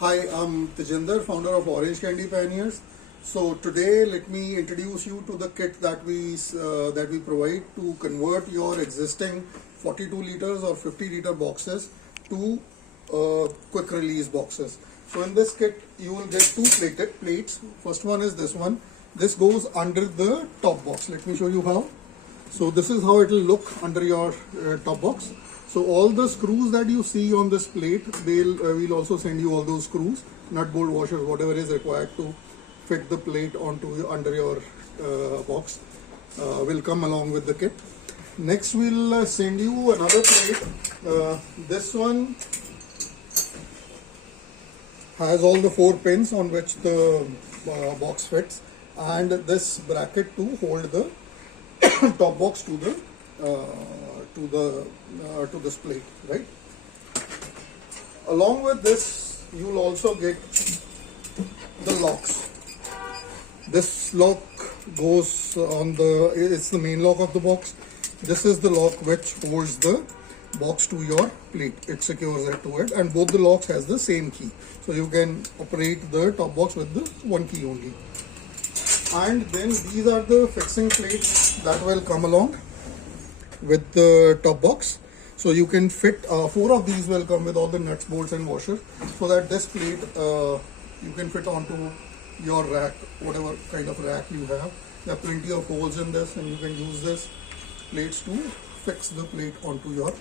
Hi, I'm Tejinder, founder of Orange Candy Pioneers. So today, let me introduce you to the kit that we provide to convert your existing 42 liters or 50 liter boxes to quick release boxes. So in this kit, you will get two plated plates. First one is this one. This goes under the top box. Let me show you how. So this is how it will look under your top box. So all the screws that you see on this plate, we'll also send you all those screws, nut bolt washers, whatever is required to fit the plate under your box will come along with the kit. Next we'll send you another plate. This one has all the 4 pins on which the box fits, and this bracket to hold the top box to this plate, right? Along with this, you'll also get the locks. This lock goes on it's the main lock of the box. This is the lock which holds the box to your plate. It secures it to it, and both the locks has the same key. So you can operate the top box with the one key only. And then these are the fixing plates that will come along with the top box. So you can fit 4 of these will come with all the nuts, bolts and washers, so that this plate you can fit onto your rack, whatever kind of rack you have. There are plenty of holes in this, and you can use this plates to fix the plate onto your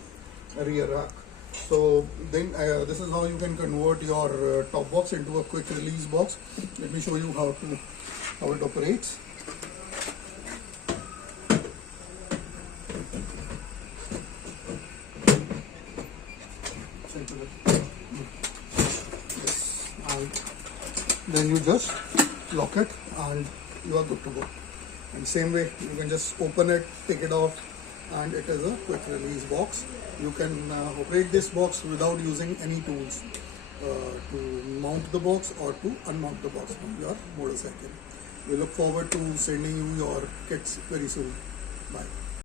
rear rack. So then this is how you can convert your top box into a quick release box. Let me show you how it operates. And then you just lock it and you are good to go. And same way, you can just open it, take it off, and it is a quick release box. You can operate this box without using any tools to mount the box or to unmount the box from your motorcycle. We look forward to sending you your kits very soon. Bye.